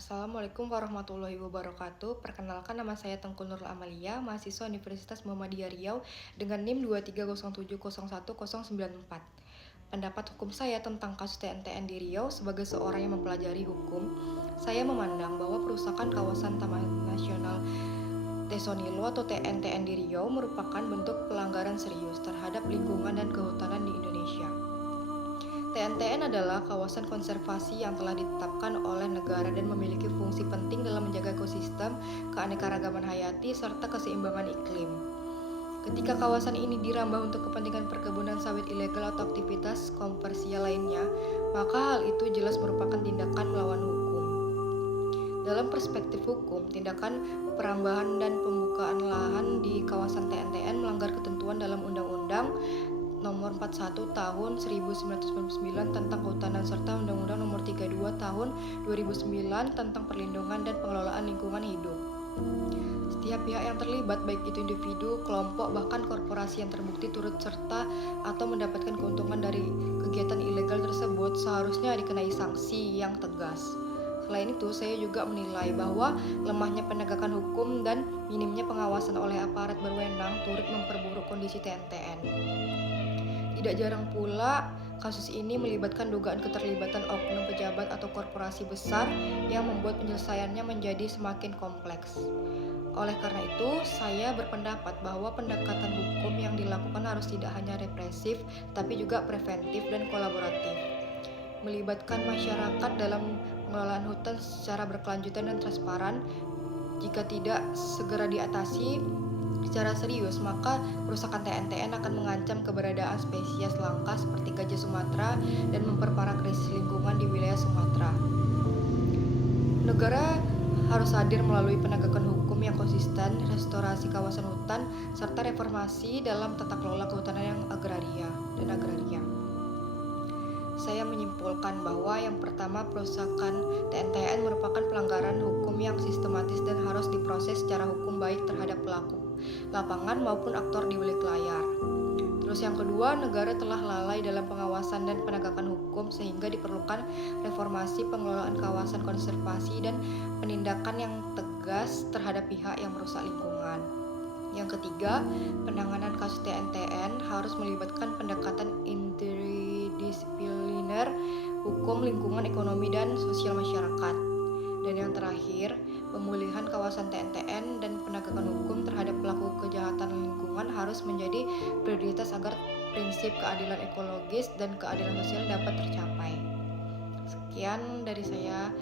Assalamualaikum warahmatullahi wabarakatuh. Perkenalkan, nama saya Tengku Nurul Amalia, mahasiswa Universitas Muhammadiyah Riau dengan NIM 230701094. Pendapat hukum saya tentang kasus TNTN di Riau sebagai seorang yang mempelajari hukum, saya memandang bahwa perusakan kawasan Taman Nasional Tesonilo atau TNTN di Riau merupakan bentuk pelanggaran serius terhadap lingkungan dan kehutanan di Indonesia. TNTN adalah kawasan konservasi yang telah ditetapkan oleh negara dan memiliki fungsi penting dalam menjaga ekosistem, keanekaragaman hayati, serta keseimbangan iklim. Ketika kawasan ini dirambah untuk kepentingan perkebunan sawit ilegal atau aktivitas komersial lainnya, maka hal itu jelas merupakan tindakan melawan hukum. Dalam perspektif hukum, tindakan perambahan dan pembukaan lahan di kawasan TNTN melanggar ketentuan dalam Undang-Undang Nomor 41 Tahun 1999 tentang Kehutanan serta Undang-Undang Nomor 32 Tahun 2009 tentang Perlindungan dan Pengelolaan Lingkungan Hidup. Setiap pihak yang terlibat, baik itu individu, kelompok, bahkan korporasi yang terbukti turut serta atau mendapatkan keuntungan dari kegiatan ilegal tersebut seharusnya dikenai sanksi yang tegas. Selain itu, saya juga menilai bahwa lemahnya penegakan hukum dan minimnya pengawasan oleh aparat berwenang turut memperburuk kondisi TNTN. Tidak jarang pula, kasus ini melibatkan dugaan keterlibatan oknum pejabat atau korporasi besar yang membuat penyelesaiannya menjadi semakin kompleks. Oleh karena itu, saya berpendapat bahwa pendekatan hukum yang dilakukan harus tidak hanya represif, tapi juga preventif dan kolaboratif. Melibatkan masyarakat dalam pengelolaan hutan secara berkelanjutan dan transparan. Jika tidak segera diatasi secara serius, maka kerusakan TNTN akan mengancam keberadaan spesies langka seperti gajah Sumatera dan memperparah krisis lingkungan di wilayah Sumatera. Negara harus hadir melalui penegakan hukum yang konsisten, restorasi kawasan hutan, serta reformasi dalam tata kelola kehutanan yang agraria. Saya menyimpulkan bahwa yang pertama, perusakan TNTN merupakan pelanggaran hukum yang sistematis dan harus diproses secara hukum baik terhadap pelaku lapangan maupun aktor di balik layar. Terus yang kedua, negara telah lalai dalam pengawasan dan penegakan hukum sehingga diperlukan reformasi pengelolaan kawasan konservasi dan penindakan yang tegas terhadap pihak yang merusak lingkungan. Yang ketiga, penanganan kasus TNTN harus melibatkan pendekatan interdisipliner hukum, lingkungan, ekonomi, dan sosial masyarakat. Dan yang terakhir, pemulihan kawasan TNTN dan penegakan hukum terhadap pelaku kejahatan lingkungan harus menjadi prioritas agar prinsip keadilan ekologis dan keadilan sosial dapat tercapai. Sekian dari saya.